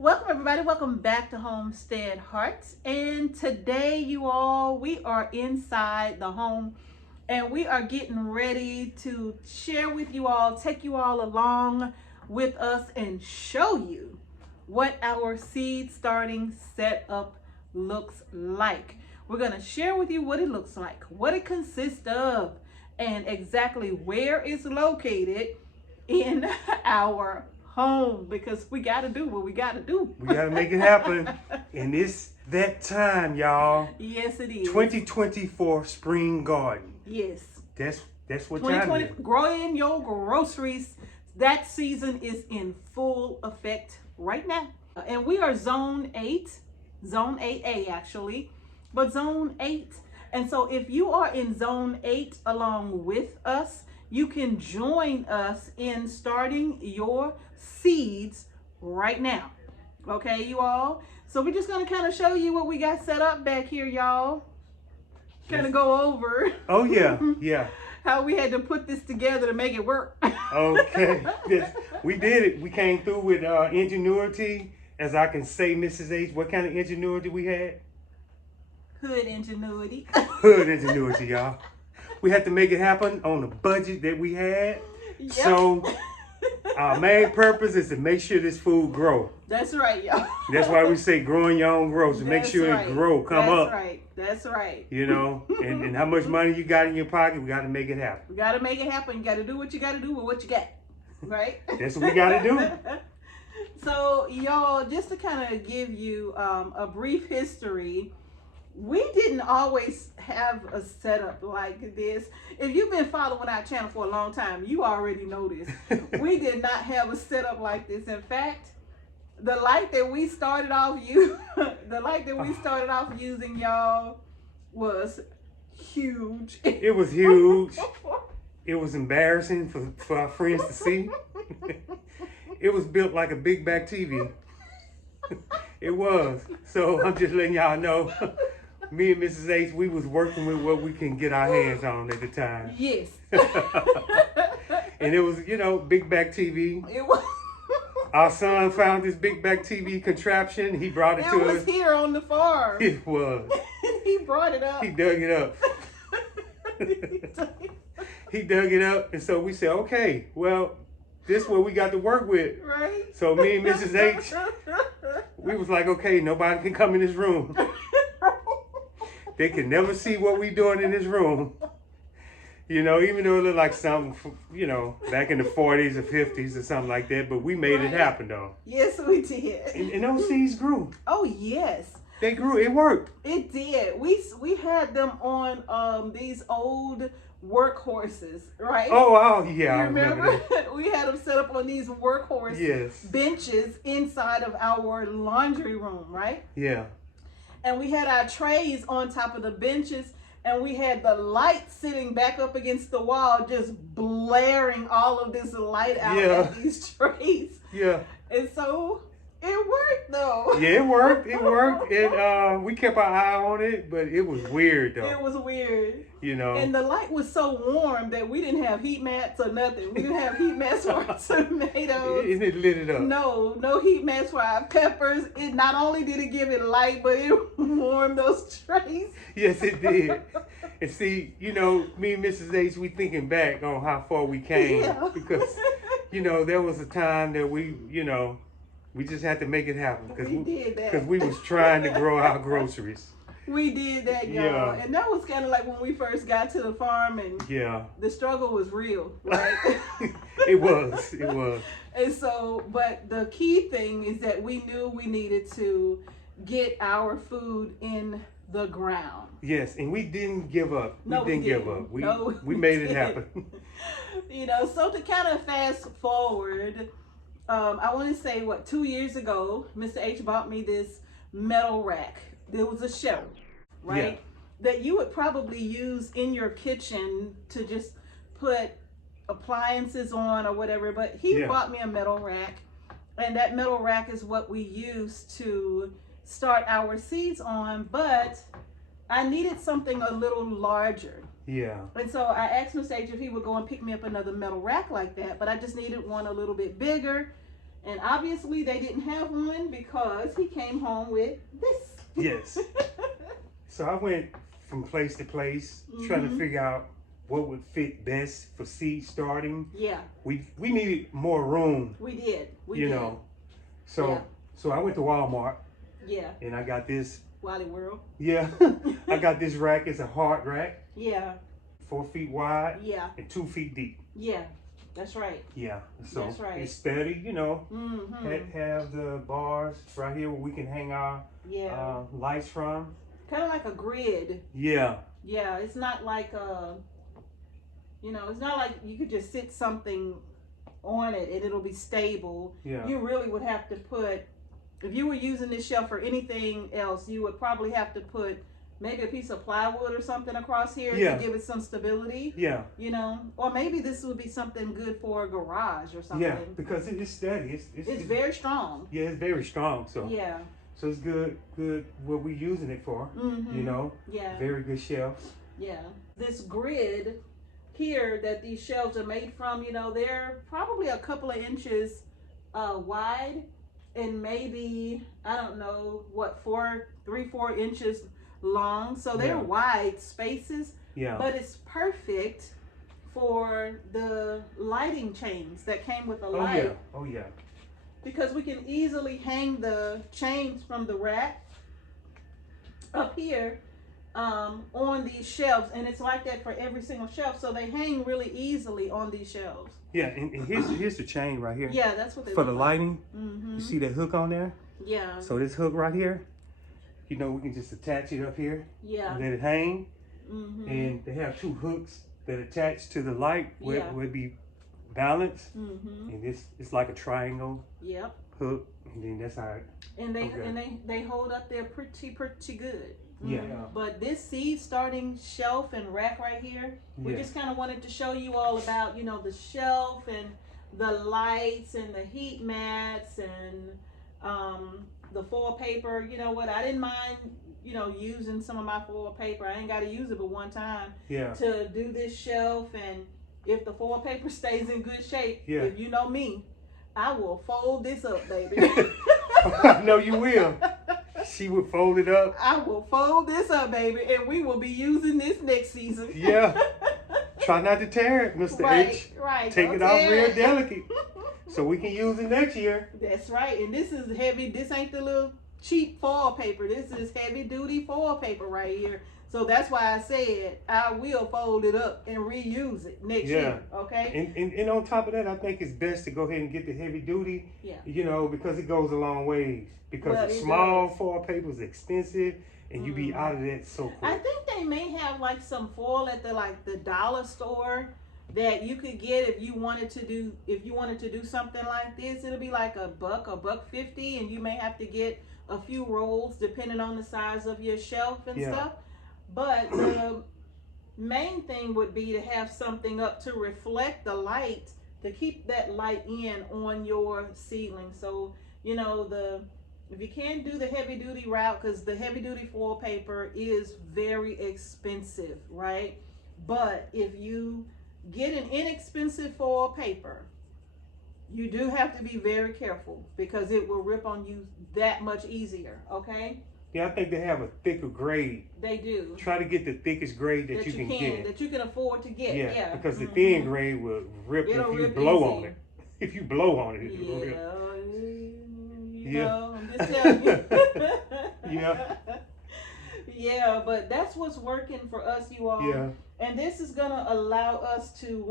Welcome everybody, welcome back to Homestead Hearts. And today you all, we are inside the home and we are getting ready to share with you all, take you all along with us and show you what our seed starting setup looks like. We're going to share with you what it looks like, what it consists of, and exactly where it's located in our home, because we got to do what we got to do. We got to make it happen. And it's that time, y'all. Yes, it is. 2024 spring garden. Yes. That's what time it is. Growing your groceries. That season is in full effect right now. And we are zone 8, zone 8A actually, but zone 8. And so if you are in zone 8 along with us, you can join us in starting your seeds right now. Okay, you all? So we're just going to kind of show you what we got set up back here, y'all. Kind of go over. Oh, yeah. How we had to put this together to make it work. Okay. Yes, we did it. We came through with ingenuity. As I can say, Mrs. H, what kind of ingenuity we had? Hood ingenuity. Hood ingenuity, y'all. We had to make it happen on the budget that we had. Yep. So our main purpose is to make sure this food grow. That's right, y'all. That's why we say growing your own groceries. Make sure it grow, come up. That's right. You know, and how much money you got in your pocket, we got to make it happen. We got to make it happen. You got to do what you got to do with what you got, right? That's what we got to do. So, y'all, just to kind of give you a brief history, we didn't always have a setup like this. If you've been following our channel for a long time, you already know this. We did not have a setup like this. In fact, the light that we started off using, y'all, was huge. It was huge. It was embarrassing for our friends to see. It was built like a big back TV. It was. So I'm just letting y'all know. Me and Mrs. H, we was working with what we can get our hands on at the time. Yes. And it was, you know, big back TV. It was. Our son found this big back TV contraption. He brought it to us. It was here on the farm. It was. He brought it up. He dug it up. He dug it up. And so we said, okay, well, this is what we got to work with. Right. So me and Mrs. H, we was like, okay, nobody can come in this room. They can never see what we doing in this room. You know, even though it looked like something, you know, back in the 40s or 50s or something like that, but we made it happen though. Yes, we did. And those seeds grew. Oh, yes. They grew. It worked. It did. We had them on these old workhorses, right? Oh, yeah. You remember? We had them set up on these workhorse benches inside of our laundry room, right? Yeah. And we had our trays on top of the benches, and we had the light sitting back up against the wall, just blaring all of this light out at these trays. Yeah. And so it worked though. Yeah, it worked. It worked. And we kept our eye on it, but it was weird though. It was weird. You know. And the light was so warm that we didn't have heat mats or nothing. We didn't have heat mats for our tomatoes. And it lit it up. No heat mats for our peppers. It not only did it give it light, but it warmed those trays. Yes, it did. And see, you know, me and Mrs. H, we thinking back on how far we came. Yeah. Because, you know, there was a time that we, you know, we just had to make it happen. Because we was trying to grow our groceries. We did that, y'all. Yeah. And that was kind of like when we first got to the farm, and the struggle was real, right? It was. And so, but the key thing is that we knew we needed to get our food in the ground. Yes, and we didn't give up. No, we didn't give up. We made it happen. You know, so to kind of fast forward, I want to say, 2 years ago, Mr. H bought me this metal rack. There was a shelf, right? Yeah. That you would probably use in your kitchen to just put appliances on or whatever. But he bought me a metal rack, and that metal rack is what we use to start our seeds on. But I needed something a little larger. Yeah. And so I asked Mr. H if he would go and pick me up another metal rack like that, but I just needed one a little bit bigger. And obviously they didn't have one because he came home with this. Yes. So I went from place to place trying to figure out what would fit best for seed starting. Yeah. We needed more room. We did. You know. So I went to Walmart. Yeah. And I got this. Wally World. Yeah. I got this rack. It's a hard rack. Yeah. 4 feet wide. Yeah. And 2 feet deep. Yeah. That's right. Yeah. So that's right. It's steady, you know. Have the bars right here where we can hang our lights from. Kind of like a grid. Yeah. Yeah. It's not like it's not like you could just sit something on it and it'll be stable. Yeah. You really would have to put, if you were using this shelf for anything else, you would probably have to put maybe a piece of plywood or something across here to give it some stability. Yeah. You know, or maybe this would be something good for a garage or something. Yeah, because it's steady. It's very strong. Yeah, it's very strong. So yeah. So it's good what we're using it for. You know. Yeah. Very good shelves. Yeah. This grid here that these shelves are made from, you know, they're probably a couple of inches wide and maybe, I don't know, what, 3-4 inches long. So they're wide spaces. Yeah. But it's perfect for the lighting chains that came with the light. Oh yeah. Because we can easily hang the chains from the rack up here on these shelves, and it's like that for every single shelf, so they hang really easily on these shelves. Yeah, and here's the chain right here. Yeah, that's what they for the like. lighting. You see that hook on there? Yeah. So this hook right here, you know, we can just attach it up here. Yeah. And let it hang. And they have 2 hooks that attach to the light where it would be balanced. And it's like a triangle. Yep. Hook, and then that's how it. And they hold up there pretty good. Yeah. But this seed starting shelf and rack right here, we just kind of wanted to show you all about, you know, the shelf and the lights and the heat mats and the foil paper. You know what? I didn't mind, you know, using some of my foil paper. I ain't got to use it but one time to do this shelf. And if the foil paper stays in good shape, if you know me, I will fold this up, baby. I know you will. She would fold it up. I will fold this up, baby, and we will be using this next season. Yeah. Try not to tear it, Mr. H. Right. Take it off real delicate so we can use it next year. That's right. And this is heavy. This ain't the little cheap foil paper. This is heavy duty foil paper right here. So that's why I said I will fold it up and reuse it next year. Okay. And on top of that, I think it's best to go ahead and get the heavy duty. Yeah. You know, because it goes a long ways. Because the small foil paper is expensive, and you be out of that so quick. I think they may have like some foil at the dollar store that you could get if you wanted to do something like this. It'll be like $1.50, and you may have to get a few rolls depending on the size of your shelf and stuff. But the main thing would be to have something up to reflect the light, to keep that light in on your ceiling. So, you know, if you can't do the heavy duty route, because the heavy duty foil paper is very expensive, right? But if you get an inexpensive foil paper, you do have to be very careful because it will rip on you that much easier, okay? Yeah, I think they have a thicker grade. They do. Try to get the thickest grade that you can get. That you can afford to get. Yeah. Because the thin grade will rip if you blow on it. If you blow on it, it'll rip. No, I'm just telling you. Yeah, but that's what's working for us, you all. Yeah. And this is gonna allow us to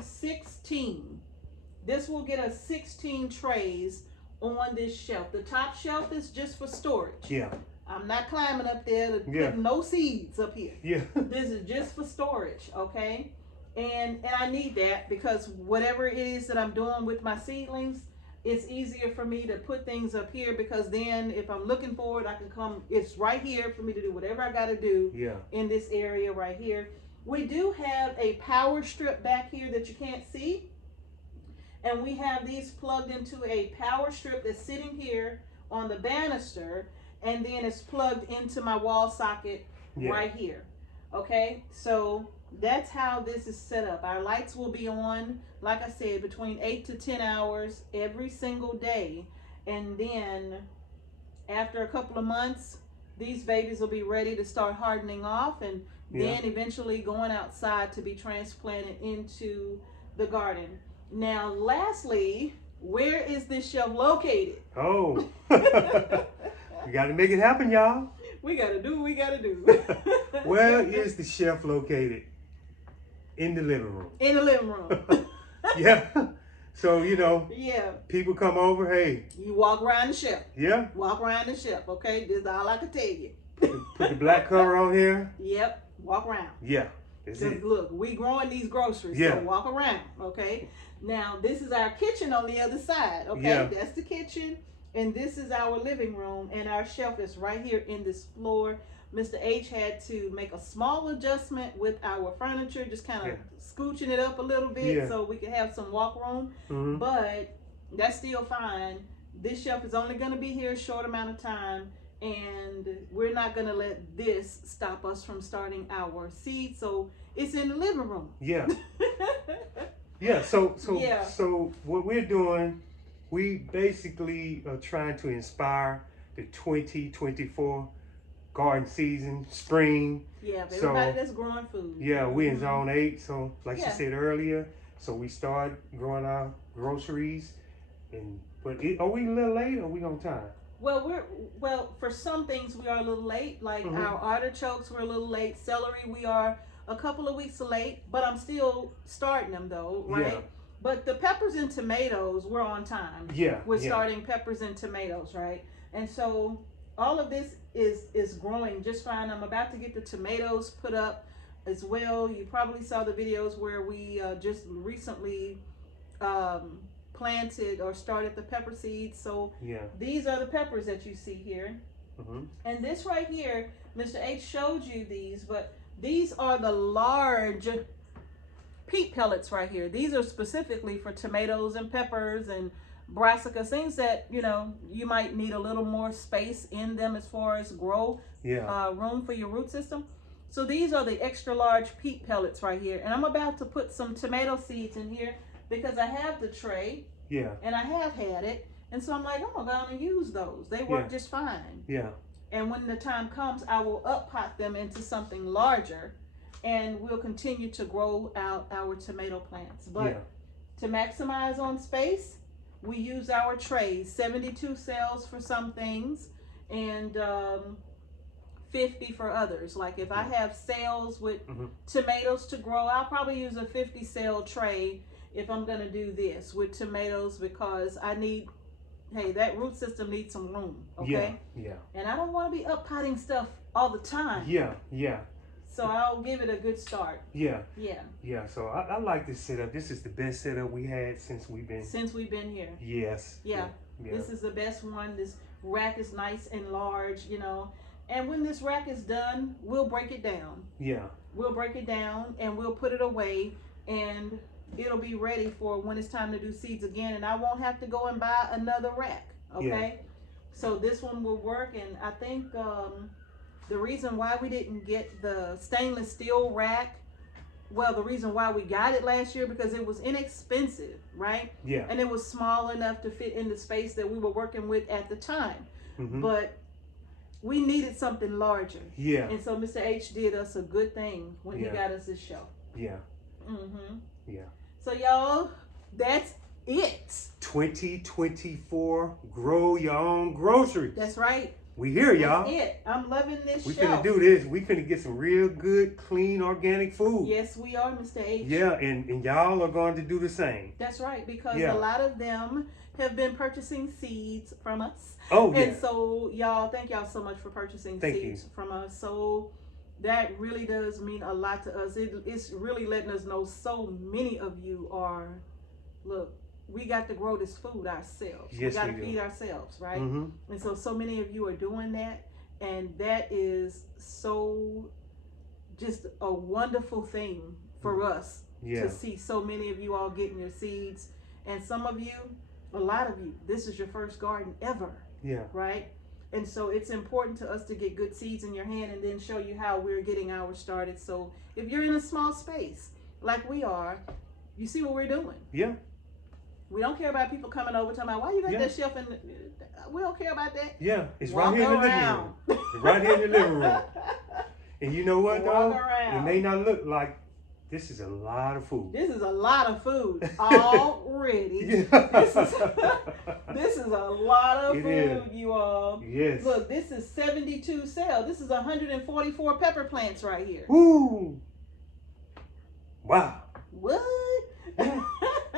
16. This will get us 16 trays on this shelf. The top shelf is just for storage. Yeah. I'm not climbing up there to put no seeds up here. Yeah. This is just for storage, okay? And I need that because whatever it is that I'm doing with my seedlings, it's easier for me to put things up here because then if I'm looking for it, I can come, it's right here for me to do whatever I got to do in this area right here. We do have a power strip back here that you can't see. And we have these plugged into a power strip that's sitting here on the banister, and then it's plugged into my wall socket right here. Okay, so that's how this is set up. Our lights will be on, like I said, between 8 to 10 hours every single day. And then after a couple of months, these babies will be ready to start hardening off, and then eventually going outside to be transplanted into the garden. Now, lastly, where is this shelf located? Oh, we got to make it happen, y'all. We got to do what we got to do. Where is the shelf located? In the living room. In the living room. Yeah. So, you know, yeah, people come over, hey. you walk around the shelf. Yeah. Walk around the shelf, okay? This is all I can tell you. Put the black cover on here. Yep, walk around. Yeah. That's Just it. look, we growing these groceries, Yeah. so walk around, okay? Now, this is our kitchen on the other side, okay? Yeah. That's the kitchen, and this is our living room, and our shelf is right here in this floor. Mr. H had to make a small adjustment with our furniture, just kind of scooching it up a little bit so we could have some walk room, but that's still fine. This shelf is only going to be here a short amount of time, and we're not going to let this stop us from starting our seed, so it's in the living room. Yeah. Yeah, so what we're doing, we basically are trying to inspire the 2024 garden season, spring. Yeah, everybody that's growing food. Yeah, we're in zone 8, so like she Yeah. said earlier, so we start growing our groceries, but are we a little late or we on time? Well, for some things we are a little late, like our artichokes we're a little late. Celery we are a couple of weeks late, but I'm still starting them though, right? Yeah. But the peppers and tomatoes we're on time. Yeah. We're starting peppers and tomatoes, right? And so all of this is growing just fine. I'm about to get the tomatoes put up as well. You probably saw the videos where we just recently planted or started the pepper seeds. So these are the peppers that you see here. And this right here, Mr. H showed you these, but these are the large peat pellets right here. These are specifically for tomatoes and peppers and brassicas, things that, you know, you might need a little more space in them as far as grow room for your root system. So these are the extra large peat pellets right here. And I'm about to put some tomato seeds in here because I have the tray. Yeah. And I have had it. And so I'm like, I'm going to use those. They work just fine. Yeah. And when the time comes, I will up pot them into something larger, and we'll continue to grow out our tomato plants. But to maximize on space, we use our trays, 72 cells for some things and 50 for others. Like if I have cells with tomatoes to grow, I'll probably use a 50 cell tray if I'm going to do this with tomatoes, because I need, hey, that root system needs some room, okay? Yeah. And I don't want to be up potting stuff all the time. Yeah. So I'll give it a good start. Yeah. So I like this setup. This is the best setup we had since we've been here. Yes. Yeah. This is the best one. This rack is nice and large, you know. And when this rack is done, we'll break it down. Yeah. We'll break it down and we'll put it away, and it'll be ready for when it's time to do seeds again, and I won't have to go and buy another rack. Okay. So this one will work, and I think the reason why we didn't get the stainless steel rack, well, the reason why we got it last year, because it was inexpensive, right? Yeah. And it was small enough to fit in the space that we were working with at the time. But we needed something larger. Yeah. And so Mr. H did us a good thing when he got us this shelf. Yeah. Yeah. So y'all, that's it. 2024, grow your own groceries. That's right. We here, y'all. That's it. I'm loving this shelf. We finna do this. We finna get some real good, clean, organic food. Yes, we are, Mr. H. Yeah, and y'all are going to do the same. That's right, because a lot of them have been purchasing seeds from us. Oh, yeah. And so, y'all, thank y'all so much for purchasing seeds from us. So that really does mean a lot to us. It's really letting us know so many of you are, look, we got to grow this food ourselves. Yes, we got to feed ourselves, right? And so many of you are doing that, and that is so just a wonderful thing for us to see so many of you all getting your seeds. And some of you, a lot of you, this is your first garden ever. Yeah. Right? And so it's important to us to get good seeds in your hand and then show you how we're getting ours started. So if you're in a small space like we are, you see what we're doing. Yeah. We don't care about people coming over talking about why you got that shelf in the, we don't care about that. Yeah, it's Walk right here in the living around. room. It's right here in the living room. And you know what, Walk though? around. It may not look like this is a lot of food. This is a lot of food already. Yeah. This is a lot of It food, is. you all. Yes. Look, this is 72 cells. This is 144 pepper plants right here. Woo! Wow. What?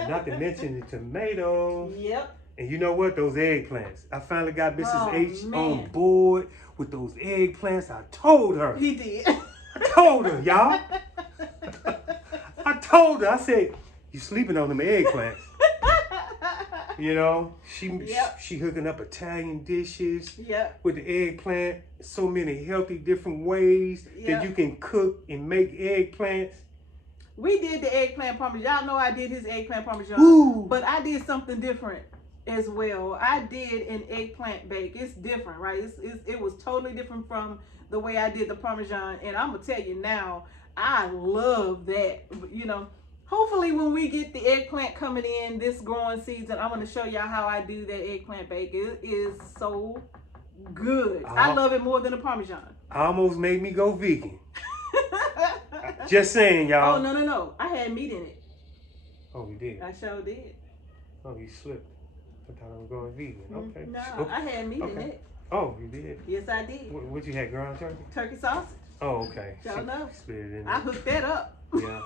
Not to mention the tomatoes. Yep. And you know what? Those eggplants. I finally got Mrs. H man. on board with those eggplants. I told her. He did. I told her, y'all. I told her. I said, you sleeping on them eggplants. You know, she hooking up Italian dishes Yep. with the eggplant. So many healthy different ways that you can cook and make eggplants. We did the eggplant parmesan. Y'all know I did his eggplant parmesan. Ooh. But I did something different as well. I did an eggplant bake. It's different, right? It was totally different from the way I did the parmesan. And I'm going to tell you now, I love that. You know, hopefully when we get the eggplant coming in this growing season, I'm going to show y'all how I do that eggplant bake. It is so good. I love it more than the parmesan. Almost made me go vegan. Just saying, y'all. Oh, no. I had meat in it. Oh, you did? I sure did. Oh, you slipped. I thought I was going vegan. Okay. No, Okay. I had meat in it. Oh, you did? Yes, I did. What you had, ground turkey? Turkey sausage. Oh, okay. Sure enough. Spit it in I there. hooked that up. Yeah.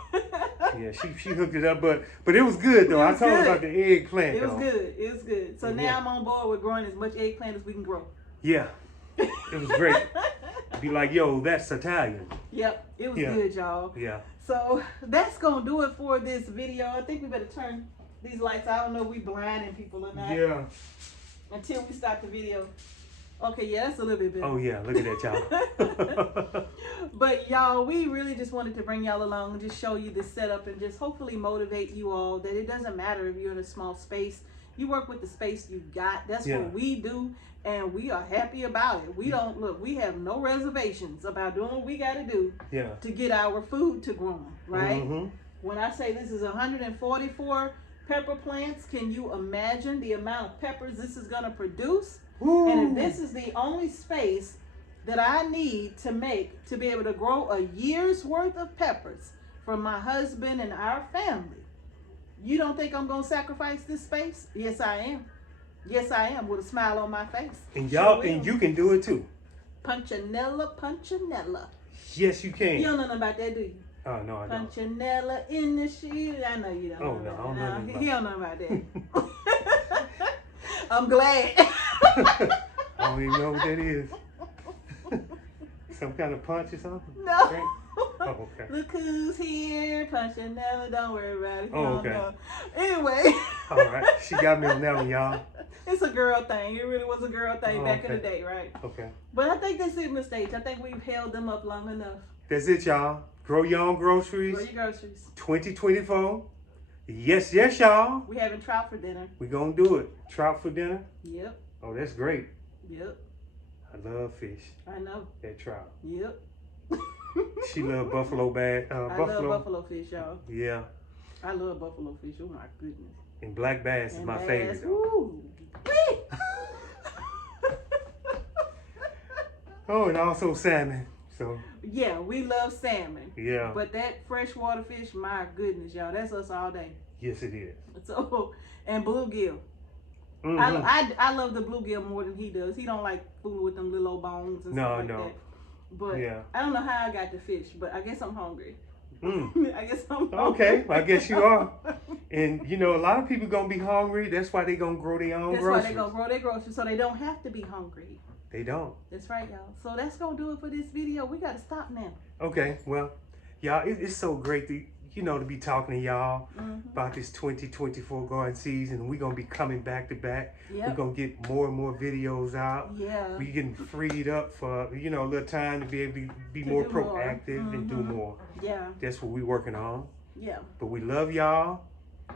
Yeah, she hooked it up, but it was good, though. It I was told her good. about the eggplant, It was though. good. It was good. So Yeah. now I'm on board with growing as much eggplant as we can grow. Yeah. It was great. Be like, yo, that's Italian. Yep. It was Yeah. good, y'all. Yeah. So that's going to do it for this video. I think we better turn these lights. I don't know if we blinding people or not. Yeah. Until we stop the video. Okay, yeah, that's a little bit better. Oh, yeah. Look at that, y'all. But y'all, we really just wanted to bring y'all along and just show you the setup and just hopefully motivate you all that it doesn't matter if you're in a small space. You work with the space you got. That's what we do, and we are happy about it. We don't look. We have no reservations about doing what we got to do to get our food to grow, right? Mm-hmm. When I say this is 144 pepper plants, can you imagine the amount of peppers this is going to produce? Woo. And if this is the only space that I need to make to be able to grow a year's worth of peppers for my husband and our family, you don't think I'm going to sacrifice this space? Yes, I am. Yes, I am, with a smile on my face. And y'all, Sure and will. you can do it too. Punchinella, Punchinella. Yes, you can. You don't know nothing about that, do you? Oh, no, I don't. Punchinella in the sheet. I know you don't Oh, know no, about I don't know that. nothing He about don't know about that. I'm glad. I don't even know what that is. Some kind of punch or something? No. Drink? Oh, okay. Look who's here. Punchinella. Don't worry about it. Oh, You don't okay. know. Anyway. All right. She got me on that one, y'all. It's a girl thing. It really was a girl thing Oh, back in the okay. day, right? Okay. But I think that's it, Miss H. I think we've held them up long enough. That's it, y'all. Grow your own groceries. Grow your groceries. 2024. Yes, yes, y'all. We having trout for dinner. We gonna do it. Trout for dinner. Yep. Oh, that's great. Yep. I love fish. I know. That trout. Yep. She love buffalo bag. I love buffalo fish, y'all. Yeah. I love buffalo fish. Oh my goodness. And black bass is And my bass. favorite. Though. Ooh. Oh, and also salmon. So Yeah, we love salmon. yeah. But that freshwater fish, my goodness, y'all, that's us all day. Yes, it is. So, and bluegill. Mhm. I love the bluegill more than he does. He don't like fooling with them little old bones and stuff like that. But Yeah. I don't know how I got the fish, but I guess I'm hungry. Mm. I guess I'm hungry. Okay, I guess you are. And you know, a lot of people gonna be hungry. That's why they gonna grow their own That's groceries. why they gonna grow their groceries so they don't have to be hungry. They don't. That's right, y'all. So that's gonna do it for this video. We gotta stop now. Okay, well, y'all, it's so great to to be talking to y'all Mm-hmm. about this 2024 garden season. We're gonna be coming back to back. Yep. We're gonna get more and more videos out. Yeah. We getting freed up for a little time to be able to be To more do more. proactive and do Mhm. more. Yeah. That's what we're working on. Yeah. But we love y'all,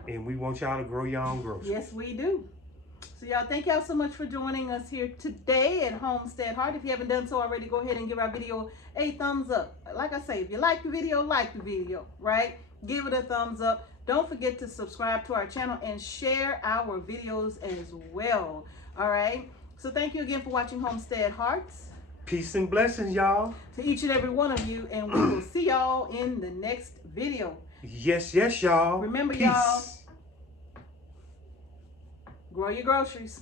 and we want y'all to grow your own groceries. Yes, we do. So y'all, thank y'all so much for joining us here today at Homestead Heart. If you haven't done so already, go ahead and give our video a thumbs up. Like I say, if you like the video, right? Give it a thumbs up. Don't forget to subscribe to our channel and share our videos as well. All right. So thank you again for watching Homestead Hearts. Peace and blessings, y'all. To each and every one of you, and we will see y'all in the next video. Yes, yes, y'all. Remember, Peace. y'all, grow your groceries.